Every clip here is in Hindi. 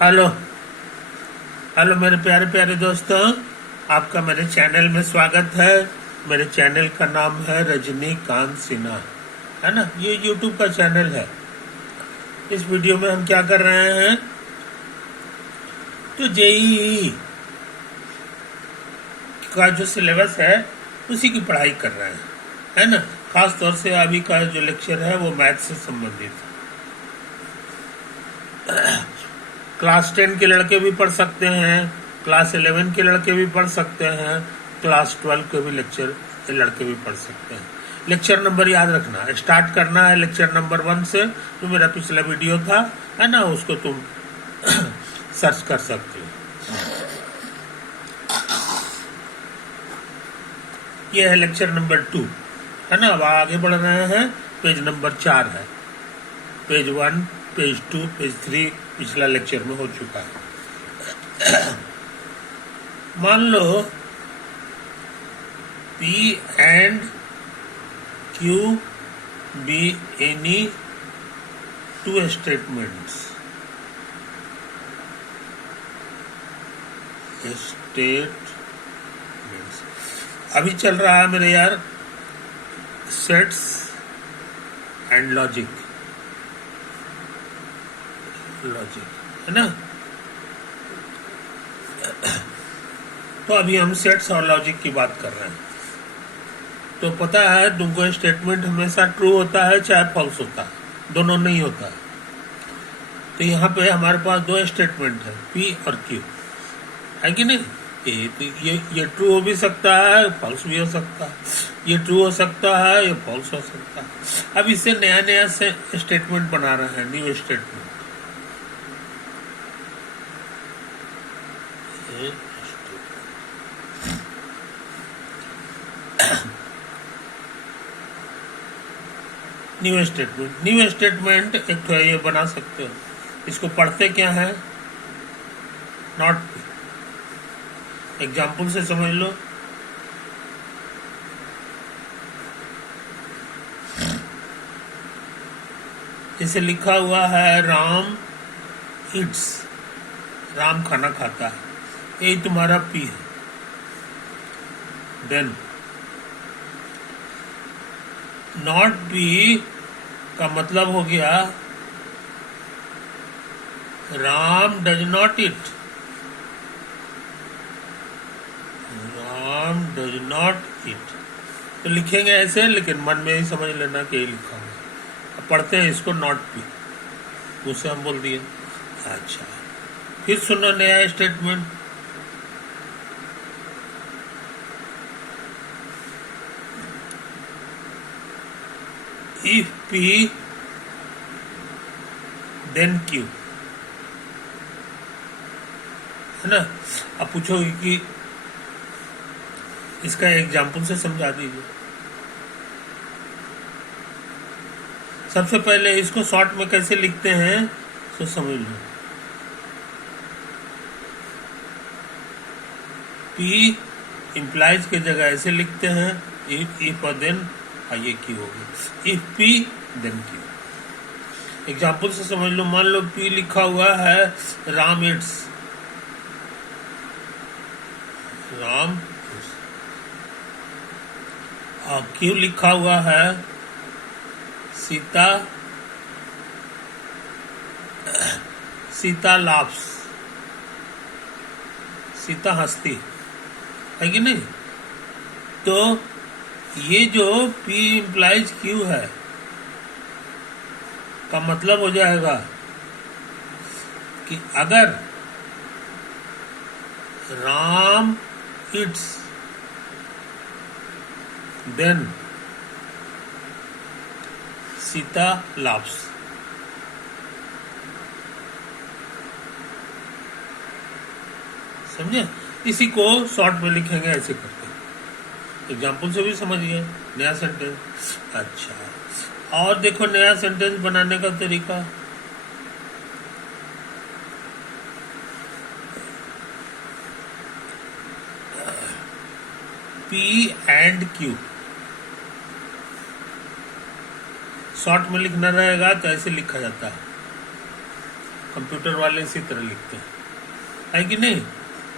हेलो हेलो मेरे प्यारे प्यारे दोस्तों, आपका मेरे चैनल में स्वागत है। मेरे चैनल का नाम है रजनीकांत सिन्हा, है ना। ये यूट्यूब का चैनल है। इस वीडियो में हम क्या कर रहे हैं, तो जेईई का जो सिलेबस है उसी की पढ़ाई कर रहे हैं, है ना। खास तौर से अभी का जो लेक्चर है वो मैथ से संबंधित है। क्लास 10 के लड़के भी पढ़ सकते हैं, क्लास 11 के लड़के भी पढ़ सकते हैं, क्लास 12 के भी लेक्चर लड़के भी पढ़ सकते हैं। लेक्चर नंबर याद रखना, स्टार्ट करना है लेक्चर नंबर 1 से। जो मेरा पिछला वीडियो था, है ना, उसको तुम सर्च कर सकते हो। ये है लेक्चर नंबर 2, है ना। अब आगे बढ़ रहे हैं, पेज नंबर 4 है। पेज 1, पेज 2, पेज 3 पिछला लेक्चर में हो चुका है। मान लो P and Q be any two statements. अभी चल रहा है मेरे यार सेट्स एंड लॉजिक, है ना। तो अभी हम सेट्स और लॉजिक की बात कर रहे हैं। तो पता है तुमको, स्टेटमेंट हमेशा ट्रू होता है चाहे फॉल्स होता है, दोनों नहीं होता है। तो यहाँ पे हमारे पास दो स्टेटमेंट है, P और Q, है कि नहीं। ये ट्रू हो भी सकता है, फॉल्स भी हो सकता है। ये ट्रू हो सकता है, ये फॉल्स हो सकता है। अब इससे नया नया से स्टेटमेंट बना रहे हैं, न्यू स्टेटमेंट। न्यू स्टेटमेंट एक तो ये बना सकते हो। इसको पढ़ते क्या है, नॉट। एग्जाम्पल से समझ लो। इसे लिखा हुआ है राम ईट्स, राम खाना खाता है, यही तुम्हारा P है। देन नॉट P का मतलब हो गया Ram does not eat, Ram does not eat. तो लिखेंगे ऐसे, लेकिन मन में ही समझ लेना कि यही लिखा हुआ। अब पढ़ते हैं इसको, नॉट P, उसे हम बोल दिए। अच्छा, फिर सुनो नया statement. If P then Q, है ना। अब पूछोगे कि इसका एग्जाम्पल से समझा दीजिए। सबसे पहले इसको शॉर्ट में कैसे लिखते हैं तो समझ लो। P इम्प्लाइज की जगह ऐसे लिखते हैं, if और then ये Q होगी। If P then Q। Example से समझ लो। मान लो P लिखा हुआ है राम इट्स, राम, और Q लिखा हुआ है सीता, सीता लाफ्स, सीता हंसती, है कि नहीं। तो ये जो P इम्प्लाइज Q है का मतलब हो जाएगा कि अगर Ram eats then Sita laughs. समझे। इसी को शॉर्ट में लिखेंगे ऐसे करके। एग्जाम्पल से भी समझ गए नया सेंटेंस। अच्छा, और देखो नया सेंटेंस बनाने का तरीका। P and Q, शॉर्ट में लिखना रहेगा तो ऐसे लिखा जाता है, कंप्यूटर वाले इसी तरह लिखते हैं, है कि नहीं?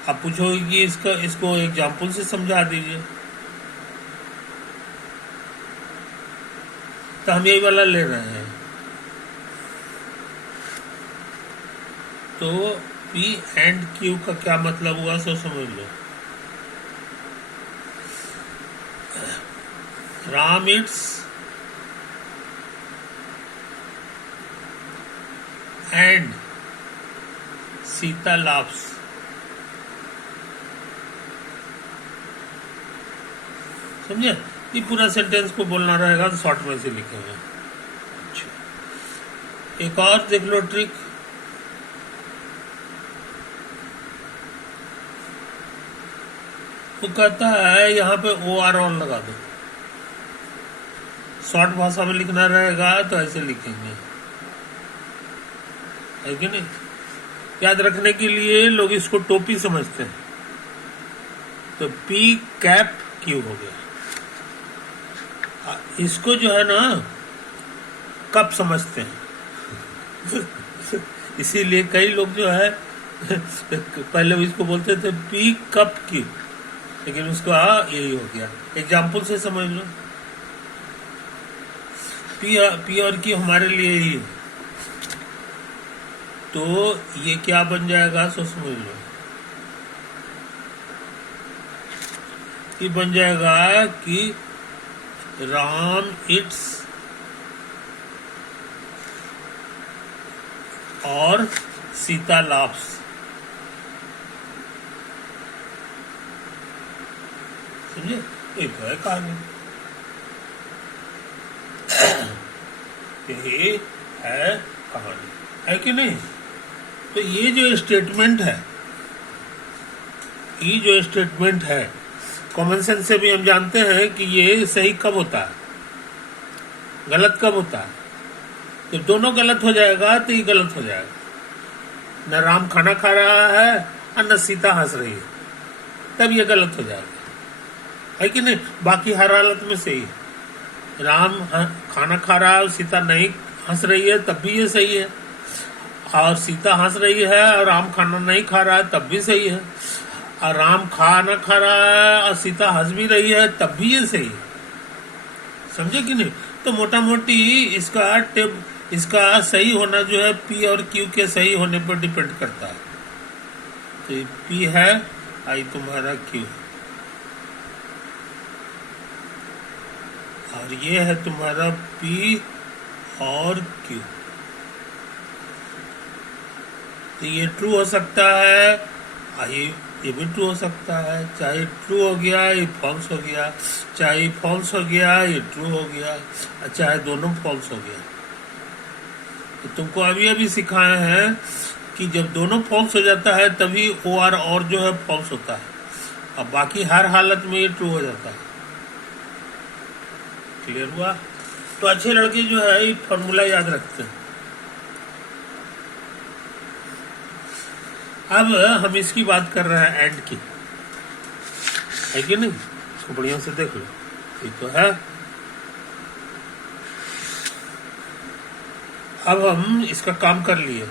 आप पूछोगे कि इसको एग्जाम्पल से समझा दीजिए, तो हम यही वाला ले रहे हैं। तो P एंड Q का क्या मतलब हुआ सो समझ लो। Ram eats and Sita laughs. समझे? ये पूरा सेंटेंस को बोलना रहेगा तो शॉर्ट में से लिखेंगे। अच्छा, एक और देख लो ट्रिक। वो कहता है यहाँ पे OR और लगा दो। शॉर्ट भाषा में लिखना रहेगा तो ऐसे लिखेंगे, है कि नहीं? याद रखने के लिए लोग इसको टोपी समझते हैं, तो P कैप Q हो गया। इसको जो है ना कप समझते हैं इसीलिए कई लोग जो है पहले इसको बोलते थे P कप Q, लेकिन उसको यही हो गया। एग्जाम्पल से समझ लो। P और Q हमारे लिए ही है, तो ये क्या बन जाएगा सो समझ लो। ये बन जाएगा कि राम इट्स और सीता लाफ्स। समझे? एक है कहानी, यही है कहानी, है कि नहीं? तो ये जो स्टेटमेंट है, कॉमन सेंस से भी हम जानते हैं कि ये सही कब होता है, गलत कब होता है। जब दोनों गलत हो जाएगा तो ये गलत हो जाएगा। न राम खाना खा रहा है और न सीता हंस रही है, तब ये गलत हो जाएगा, है कि नहीं? बाकी हर हालत में सही है। राम खाना खा रहा है और सीता नहीं हंस रही है, तब भी ये सही है। और सीता हंस रही है और राम खाना नहीं खा रहा है, तब भी सही है। और राम खाना खा रहा है और सीता हंस भी रही है, तब भी ये सही है। समझे कि नहीं? तो मोटा मोटी इसका सही होना जो है P और Q के सही होने पर डिपेंड करता है। तो ये P है, आई तुम्हारा Q, और ये है तुम्हारा P और Q। तो ये ट्रू हो सकता है, ये भी ट्रू हो सकता है। चाहे ट्रू हो गया ये फॉल्स हो गया, चाहे फॉल्स हो गया ये ट्रू हो गया, चाहे दोनों फॉल्स हो गया। तो तुमको अभी सिखाए हैं कि जब दोनों फॉल्स हो जाता है तभी OR और जो है फॉल्स होता है, अब बाकी हर हालत में ये ट्रू हो जाता है। क्लियर हुआ? तो अच्छे लड़के जो है ये फॉर्मूला याद रखते हैं। अब हम इसकी बात कर रहे हैं एंड की, है कि नहीं? इसको बढ़िया से देख लो, ये तो है। अब हम इसका काम कर लिए,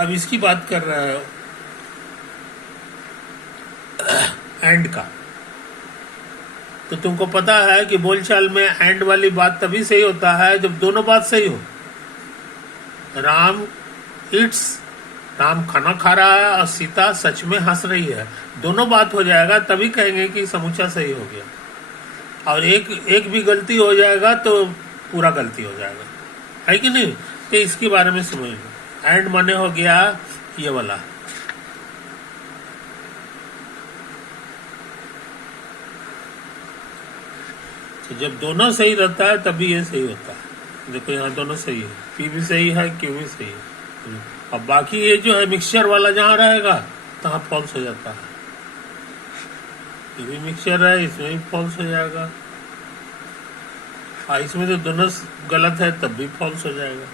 अब इसकी बात कर रहे हैं एंड का। तो तुमको पता है कि बोलचाल में एंड वाली बात तभी सही होता है जब दोनों बात सही हो। राम खाना खा रहा है और सीता सच में हंस रही है, दोनों बात हो जाएगा तभी कहेंगे कि समूचा सही हो गया। और एक भी गलती हो जाएगा तो पूरा गलती हो जाएगा, है कि नहीं? तो इसके बारे में समझ लो। एंड माने हो गया ये वाला, तो जब दोनों सही रहता है तभी ये सही होता है। देखो यहाँ दोनों सही है, P भी सही है, Q भी सही है। अब बाकी ये जो है मिक्सचर वाला जहाँ रहेगा तहाँ फॉल्स हो जाता है। ये भी मिक्सचर है, इसमें भी फॉल्स हो जाएगा। इसमें तो दोनों गलत है तब भी फॉल्स हो जाएगा।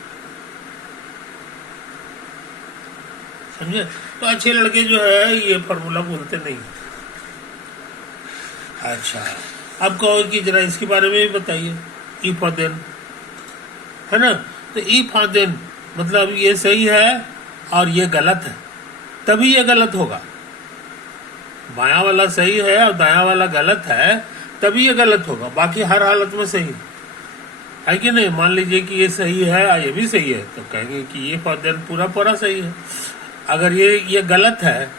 समझे? तो अच्छे लड़के जो है ये फॉर्मूला बोलते नहीं। अच्छा, अब कहो कि जरा इसके बारे में भी बताइए। इफ और देन, है ना? तो इफ और देन मतलब ये सही है और ये गलत है, तभी ये गलत होगा। बायां वाला सही है और दायां वाला गलत है, तभी ये गलत होगा। बाकी हर हालत में सही है कि नहीं। मान लीजिए कि ये सही है, ये भी सही है, तो कहेंगे कि ये पूरा पूरा सही है। अगर ये गलत है,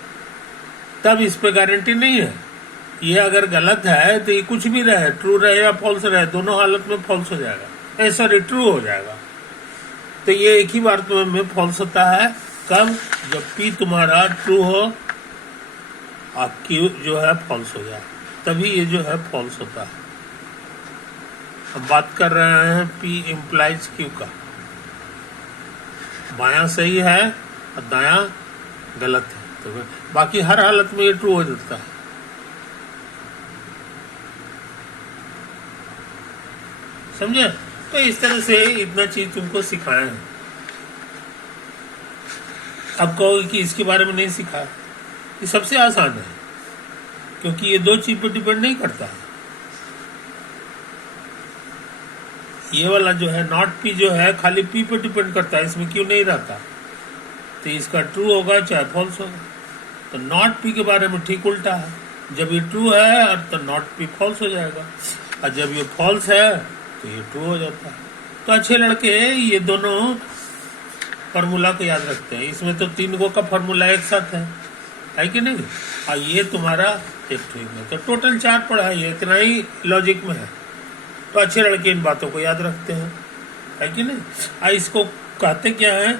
तब इस पे गारंटी नहीं है। ये अगर गलत है तो ये कुछ भी रहे, ट्रू रहे या फॉल्स रहे, दोनों हालत में फॉल्स हो जाएगा, सॉरी ट्रू हो जाएगा। तो ये एक ही बार में फॉल्स होता है। कब? जब पी तुम्हारा ट्रू हो और क्यू जो है फॉल्स हो जाए, तभी ये जो है फॉल्स होता है। हम बात कर रहे हैं पी इम्प्लाइज क्यू का। बायां सही है और दायां गलत है, तो बाकी हर हालत में ये ट्रू हो जाता है। समझे? तो इस तरह से इतना चीज तुमको सिखाया है। अब कहोगे कि इसके बारे में नहीं सिखाया, ये सबसे आसान है, क्योंकि ये दो चीज पर डिपेंड नहीं करता है। ये वाला जो है नॉट पी जो है खाली पी पर डिपेंड करता है, इसमें क्यों नहीं रहता। तो इसका ट्रू होगा चाहे फॉल्स होगा। तो नॉट पी के बारे में ठीक उल्टा है, जब ये ट्रू है और तो नॉट पी फॉल्स हो जाएगा, और जब ये फॉल्स है तो ये ट्रू हो जाता है। तो अच्छे लड़के ये दोनों फॉर्मूला को याद रखते हैं। इसमें तो 3 गो का फॉर्मूला एक साथ है कि नहीं। और ये तुम्हारा एक ठीक में, तो टोटल 4 पढ़ा है, ये इतना ही लॉजिक में है। तो अच्छे लड़के इन बातों को याद रखते हैं, है कि नहीं। इसको कहते क्या है,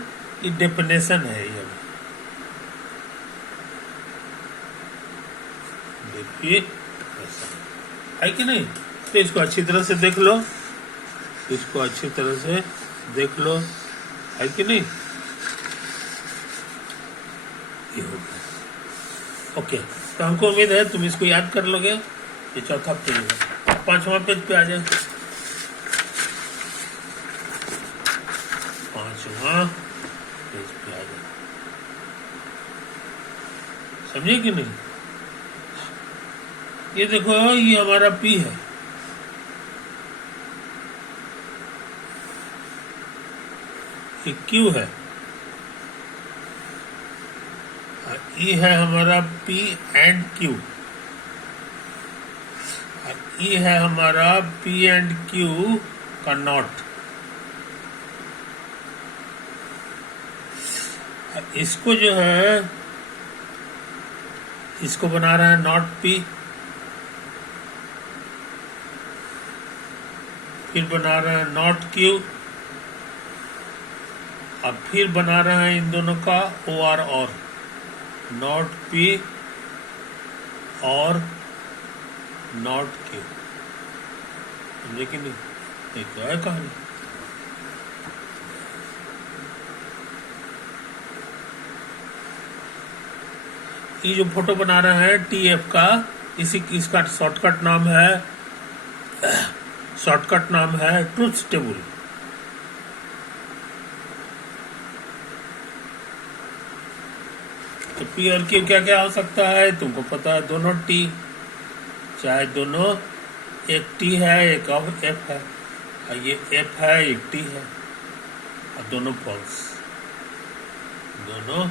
ये डेफिनेशन है, ये देखिए है कि नहीं। तो इसको अच्छी तरह से देख लो, इसको अच्छी तरह से देख लो, है कि नहीं। ये हो गया। ओके, तो हमको उम्मीद है तुम इसको याद कर लोगे। ये चौथा पेज है, 5वां पेज पे आ जाए। 5वां पेज पे आ जाए, समझे कि नहीं। ये देखो, ये हमारा पी है, ये क्यू है, ये है हमारा पी एंड क्यू, ये है हमारा पी एंड क्यू का नॉट। इसको जो है, इसको बना रहा है नॉट पी, फिर बना रहे हैं नॉट क्यू, और फिर बना रहे हैं इन दोनों का ओ आर और नॉट पी और नॉट क्यू। समझे कि नहीं? ये क्या है कहानी। ये जो फोटो बना रहे हैं टी एफ का, इसका शॉर्टकट नाम है ट्रूथ टेबल। तो पी और क्यू क्या क्या हो सकता है तुमको पता है। दोनों टी, चाहे दोनों, एक टी है एक एफ है, और ये एफ है एक टी है, और दोनों फॉल्स, दोनों।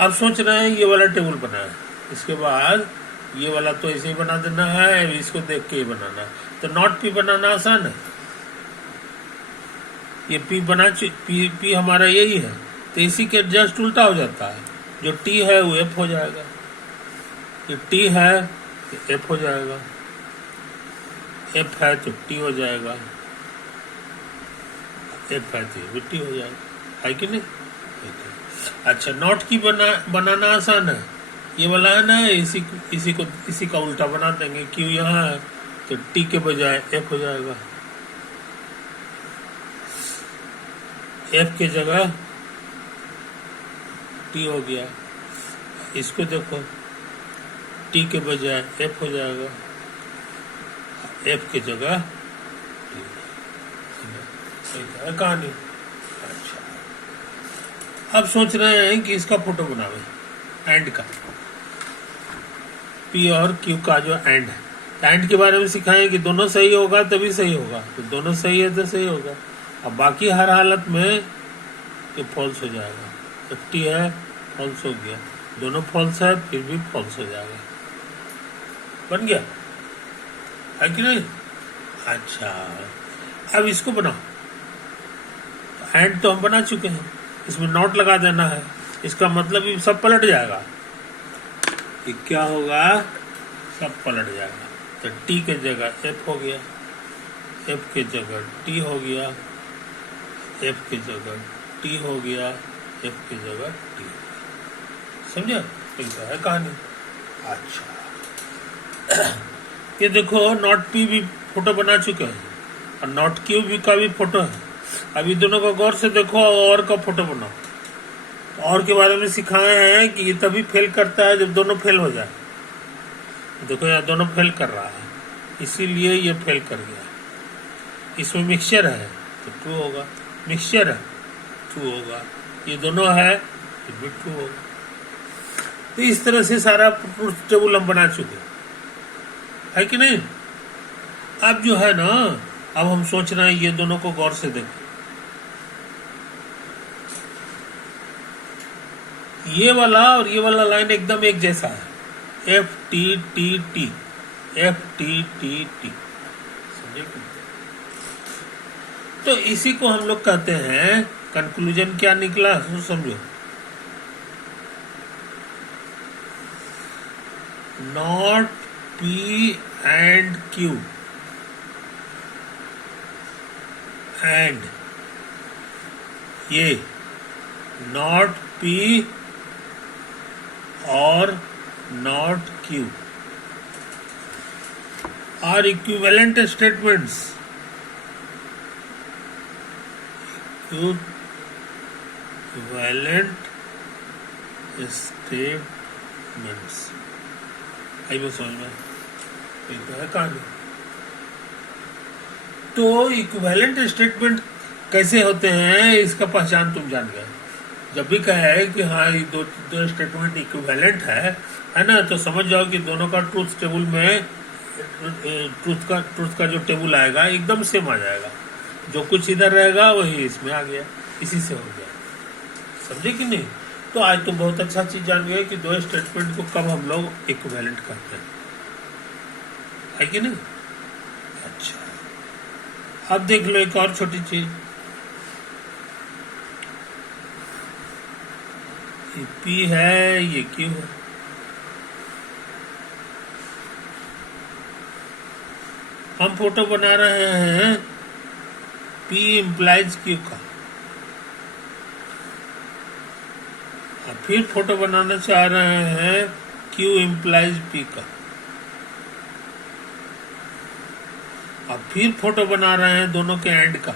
अब सोच रहे हैं ये वाला टेबल बना है, इसके बाद ये वाला तो ऐसे ही बना देना है, इसको देख के ही बनाना है। तो नॉट पी बनाना आसान है। ये पी हमारा यही है, तो इसी के जस्ट उल्टा हो जाता है। जो टी है वो एफ हो जाएगा, ये टी है तो एफ हो जाएगा, एफ है तो टी हो जाएगा, एफ है तो ये टी हो जाएगा, है कि नहीं। अच्छा, नॉट की बनाना आसान है। ये वाला है ना, इसी का उल्टा बना देंगे। क्यू यहाँ है तो टी के बजाय एफ हो जाएगा, एफ के जगह टी हो गया। इसको देखो, टी के बजाय एफ हो जाएगा, एफ की जगह है कहानी। अच्छा, अब सोच रहे हैं कि इसका फोटो बनावे, एंड का, पी और क्यू का जो एंड है। एंड के बारे में सिखाएं कि दोनों सही होगा तभी सही होगा, तो दोनों सही है तो सही होगा। अब बाकी हर हालत में ये फॉल्स हो जाएगा, एफ टी है फॉल्स हो गया, दोनों फॉल्स है फिर भी फॉल्स हो जाएगा, बन गया है कि नहीं। अच्छा अब इसको बनाओ, एंड तो हम बना चुके हैं, इसमें नॉट लगा देना है, इसका मतलब ये सब पलट जाएगा, ये क्या होगा, सब पलट जाएगा। तो टी के जगह एफ हो गया, एफ के जगह टी हो गया, एफ के जगह टी हो गया, एफ की जगह टी, समझा, ऐसा है कहानी। अच्छा ये देखो नॉट पी भी फोटो बना चुके हैं और नॉट क्यू भी का भी फोटो है। अभी दोनों को गौर से देखो और का फोटो बनाओ। और के बारे में सिखाए हैं कि ये तभी फेल करता है जब दोनों फेल हो जाए। देखो यहाँ दोनों फेल कर रहा है, इसीलिए ये फेल कर गया। इसमें मिक्सचर है तो ट्रू होगा, मिक्सचर है ट्रू होगा, ये दोनों है तो भी ट्रू होगा। तो इस तरह से सारा ट्रूथ टेबल हम बना चुके है कि नहीं। अब जो है ना, अब हम सोच रहे हैं ये दोनों को गौर से देखो, ये वाला और ये वाला लाइन एकदम एक जैसा है, F T T T, F T T T, समझे। तो इसी को हम लोग कहते हैं, कंक्लूजन क्या निकला समझो, not P and Q and ये नॉट पी और not Q are equivalent statements, equivalent statements. आई वो समझ में एक है कहानी। तो इक्विवेलेंट स्टेटमेंट कैसे होते हैं इसका पहचान तुम जान गए। जब भी कहे कि हाँ ये दो स्टेटमेंट इक्विवेलेंट है ना, तो समझ जाओ कि दोनों का ट्रूथ टेबल में ट्रूथ का जो टेबल आएगा एकदम सेम आ जाएगा, जो कुछ इधर रहेगा वही इसमें आ गया, इसी से हो गया, समझे कि नहीं। तो आज तुम बहुत अच्छा चीज जान गए कि दो स्टेटमेंट को कब हम लोग इक्विवेलेंट करते है कि नहीं। अच्छा अब देख लो एक और छोटी चीज, ये पी है ये क्यू है, हम फोटो बना रहे हैं P इम्प्लाइज Q का, और फिर फोटो बनाना चाह रहे हैं Q इम्प्लाइज P का, और फिर फोटो बना रहे हैं दोनों के एंड का।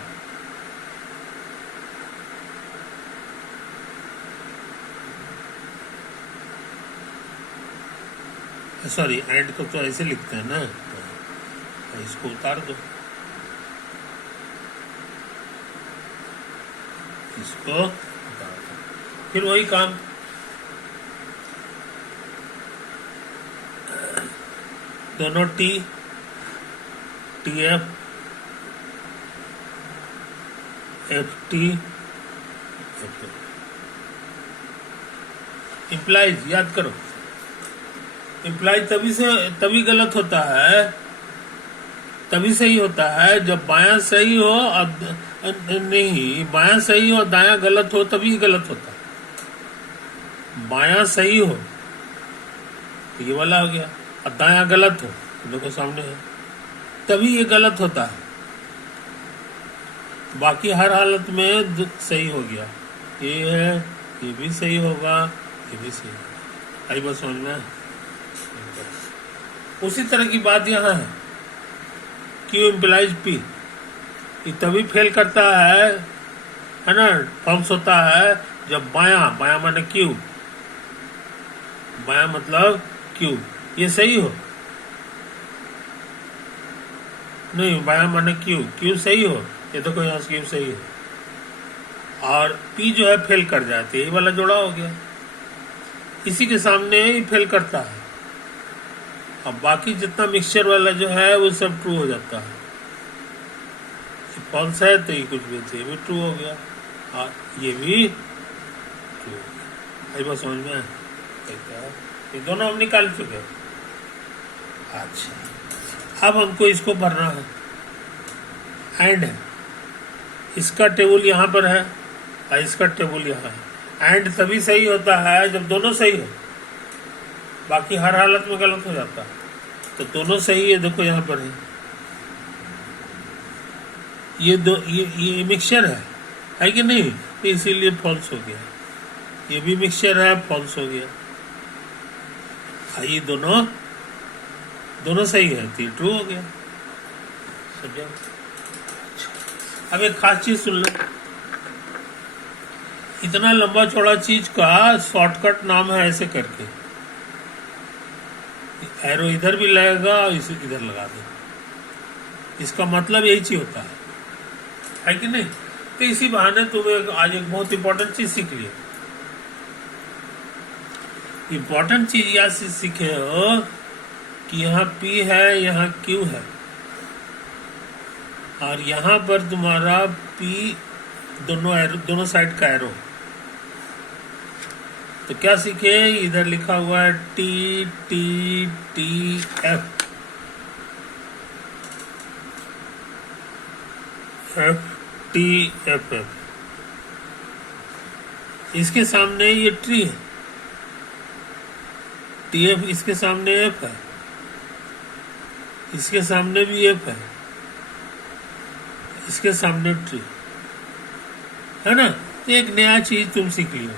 सॉरी एंड को तो ऐसे लिखते हैं ना, तो इसको उतार दो, इसको उतार दो, फिर वही काम, दोनों T T F F T implies, याद करो इम्प्लाइज तभी गलत होता है, तभी सही होता है जब बायां सही हो और नहीं, बायां सही हो दायां गलत हो तभी गलत होता है। बायां सही हो ये वाला हो गया और दायां गलत हो, देखो सामने है, तभी ये गलत होता है। बाकी हर हालत में सही हो गया, ये है ये भी सही होगा, ये भी सही होगा। आई बस समझ में। उसी तरह की बात यहाँ है, Q इम्प्लाइज P, ये तभी फेल करता है ना, फॉल्स होता है जब बायां माने Q, बायां मतलब Q ये सही हो, नहीं बायां माने Q सही हो, ये तो कोई यहाँ Q सही हो, और P जो है फेल कर जाती है, ये वाला जोड़ा हो गया, इसी के सामने ही फेल करता है। अब बाकी जितना मिक्सचर वाला जो है वो सब ट्रू हो जाता है, फॉल्स है तो ये कुछ भी थे भी ट्रू हो गया, और ये भी ट्रू। आई बात समझ में? ये दोनों हम निकाल चुके हैं। अच्छा, अब हमको इसको भरना है। एंड है, इसका टेबल यहाँ पर है और इसका टेबल यहाँ है। एंड तभी सही होता है जब दोनों सही हो, बाकी हर हालत में गलत हो जाता है। तो दोनों सही है, देखो यहाँ पर है, ये मिक्सचर है कि नहीं? तो इसीलिए फॉल्स हो गया। ये भी मिक्सचर है, फॉल्स हो गया। ये दोनों सही है तो ट्रू हो गया। समझो? अब एक खास चीज सुन लो, इतना लंबा चौड़ा चीज का शॉर्टकट नाम है ऐसे करके। एरो इधर भी लगेगा और इसे इधर लगा दे, इसका मतलब यही चीज होता है कि नहीं? तो इसी बहाने तुम्हें आज एक बहुत इंपॉर्टेंट चीज सीख लिया। इंपॉर्टेंट चीज यह सीखे हो कि यहाँ P है, यहाँ Q है, और यहाँ पर तुम्हारा P दोनों साइड का एरो। तो क्या सीखे? इधर लिखा हुआ है T T T F F T F F। इसके सामने ये ट्री है, TF इसके सामने F है, इसके सामने भी F है, इसके सामने ट्री है ना? तो एक नया चीज तुम सीख लियो।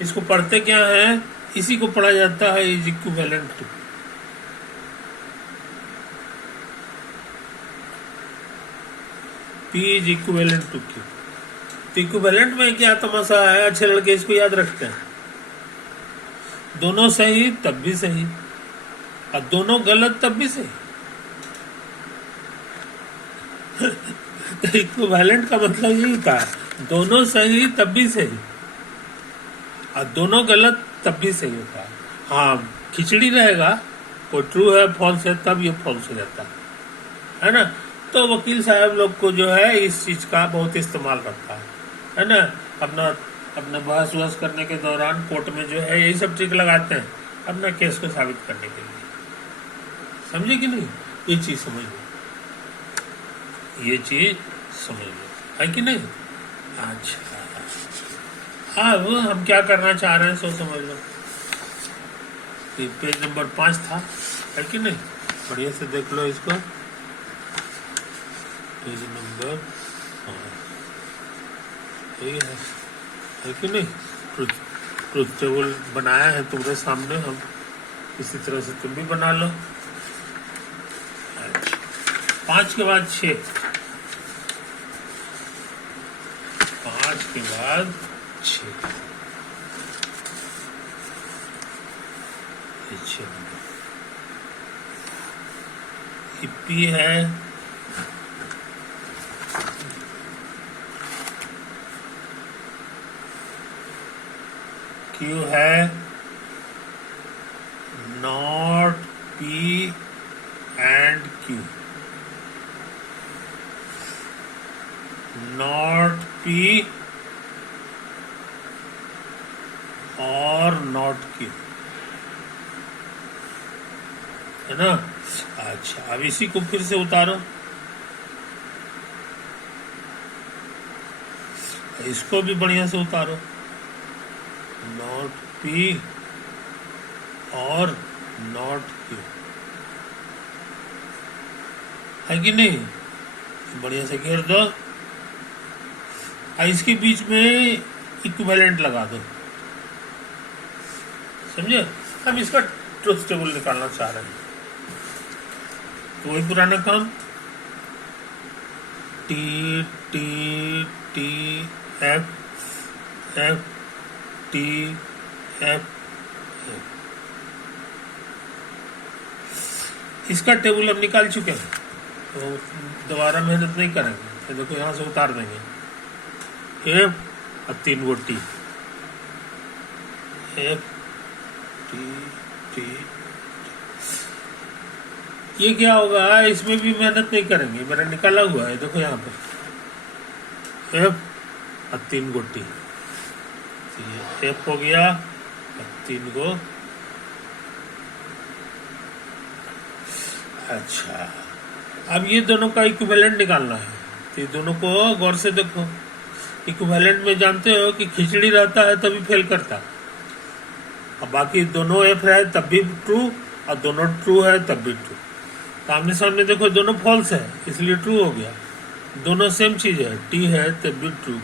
इसको पढ़ते क्या है? इसी को पढ़ा जाता है is equivalent to. P is equivalent to Q। तो इक्विवेलेंट में क्या तमाशा है? अच्छे लड़के इसको याद रखते हैं, दोनों सही तब भी सही और दोनों गलत तब भी सही। तो इक्विवेलेंट का मतलब यही होता है, दोनों सही तब भी सही और दोनों गलत तब भी सही होता है। हाँ, खिचड़ी रहेगा, कोई ट्रू है फॉल्स है तब ये फॉल्स हो जाता है ना? तो वकील साहब लोग को जो है इस चीज का बहुत इस्तेमाल रहता है ना? अपना बहस वहस करने के दौरान कोर्ट में जो है यही सब ट्रिक लगाते हैं अपना केस को साबित करने के लिए। समझे कि नहीं? ये चीज समझ लो, ये चीज समझ लो, है कि नहीं? अच्छा, अब हम क्या करना चाह रहे हैं सो समझ लो। ये पेज नंबर 5 था, है कि नहीं? बढ़िया से देख लो इसको। पेज नंबर 5 ये है कि नहीं? ट्रुथ टेबल बनाया है तुम्हारे सामने, हम इसी तरह से तुम भी बना लो। 5 के बाद 6, 5 के बाद 6, ये P है, Q है, not P and Q, not P और नॉट Q, है ना? अच्छा, अब इसी को फिर से उतारो, इसको भी बढ़िया से उतारो, नॉट P और नॉट Q, है कि नहीं? बढ़िया से घेर दो, इसके बीच में इक्विवेलेंट लगा दो। समझे? हम इसका ट्रुथ टेबल निकालना चाह रहे हैं, तो वही पुराना काम, T T T F F T F F। इसका टेबल हम निकाल चुके हैं, तो दोबारा मेहनत नहीं करेंगे। तो देखो यहाँ से उतार देंगे F और 3 गो T, F T T। ये क्या होगा? इसमें भी मेहनत नहीं करेंगे, मेरा निकाला हुआ है, देखो यहाँ पे F और 3 गो टी, ये एफ हो गया और 3 गो। अच्छा, अब ये दोनों का इक्विवेलेंट निकालना है, तो ये दोनों को गौर से देखो। इक्विवेलेंट में जानते हो कि खिचड़ी रहता है तभी फेल करता है, और बाकी दोनों एफ है तब भी ट्रू, और दोनों ट्रू है तब भी ट्रू। तो आमने सामने देखो दोनों फॉल्स है, इसलिए ट्रू हो गया। दोनों सेम चीज है, टी है तब भी ट्रू।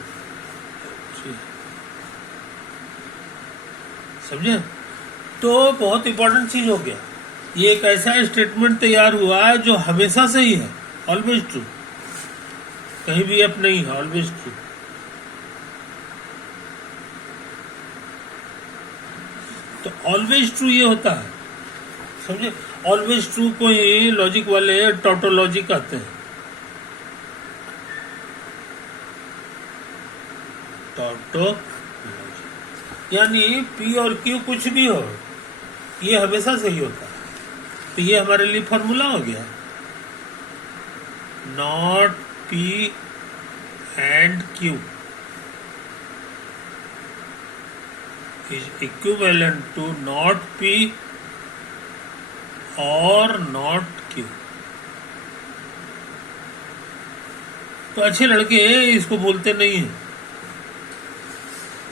समझे? तो बहुत इंपॉर्टेंट चीज हो गया। ये एक ऐसा स्टेटमेंट तैयार हुआ है जो हमेशा से ही है, ऑलवेज ट्रू, कहीं भी एफ नहीं है, ऑलवेज ट्रू। तो ऑलवेज ट्रू ये होता है, समझे? ऑलवेज ट्रू को ही लॉजिक वाले टॉटोलॉजी कहते हैं। टॉटोलॉजी यानी पी और क्यू कुछ भी हो, ये हमेशा सही होता है। तो ये हमारे लिए फॉर्मूला हो गया, not P and Q is equivalent to not P or not Q। तो अच्छे लड़के इसको बोलते नहीं है।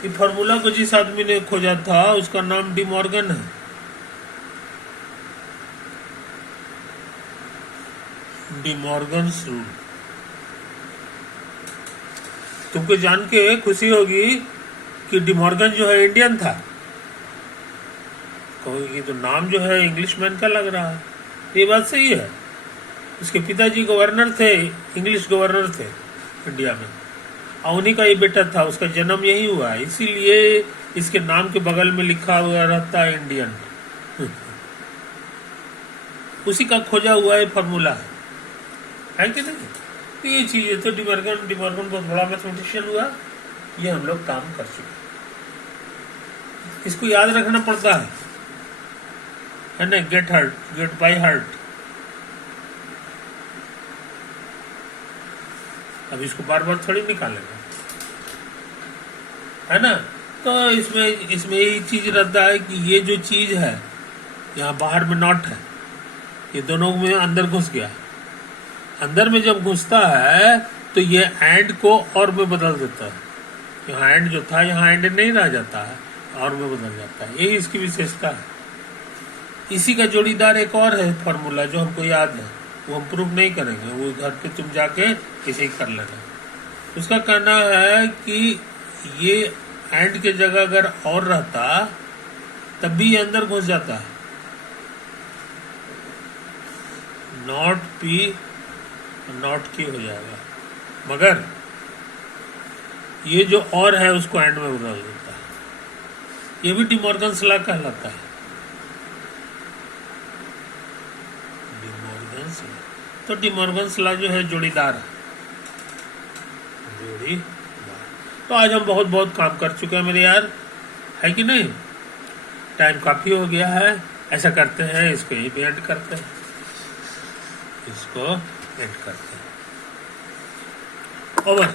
ये फॉर्मूला को जिस आदमी ने खोजा था उसका नाम डी मॉर्गन है। D Morgan's rule. तुमको जान के खुशी होगी कि डी मॉर्गन जो है इंडियन था। कहोगे तो नाम जो है इंग्लिशमैन का लग रहा है, ये बात सही है। उसके पिताजी गवर्नर थे, इंग्लिश गवर्नर थे इंडिया में, और उन्हीं का ये बेटा था, उसका जन्म यही हुआ है, इसीलिए इसके नाम के बगल में लिखा हुआ रहता है इंडियन। उसी का खोजा हुआ है फॉर्मूला है कि नहीं? तो ये चीज है। तो डी मॉर्गन बहुत बड़ा मैथमेटिशियन हुआ, ये हम लोग काम कर चुके, इसको याद रखना पड़ता है ना? Get by heart. अब इसको बार बार थोड़ी निकालेगा, है ना? तो इसमें यही चीज रहता है कि ये जो चीज है यहाँ बाहर में नॉट है, ये दोनों में अंदर घुस गया। अंदर में जब घुसता है तो ये एंड को और में बदल देता है। यहाँ एंड जो था यहाँ एंड नहीं रह जाता है, और में बदल जाता है। यही इसकी विशेषता है। इसी का जोड़ीदार एक और है फॉर्मूला जो हमको याद है, वो हम प्रूव नहीं करेंगे, वो घर पे तुम जाके इसे कर लेना। उसका कहना है कि ये एंड के जगह अगर और रहता तब भी ये अंदर घुस जाता है। नॉट पी नॉट की हो जाएगा, मगर ये जो और है उसको एंड में बदल देता है। ये भी डी मॉर्गन्स लॉ कहलाता है। डी मॉर्गन्स लॉ, तो डी मॉर्गन्स लॉ जो है जोड़ीदार है, जोड़ीदार। तो आज हम बहुत बहुत काम कर चुके हैं मेरे यार, है कि नहीं? टाइम काफी हो गया है। ऐसा करते हैं, इसको यही पे एंड करते हैं, इसको एंड करते हैं। ओवर।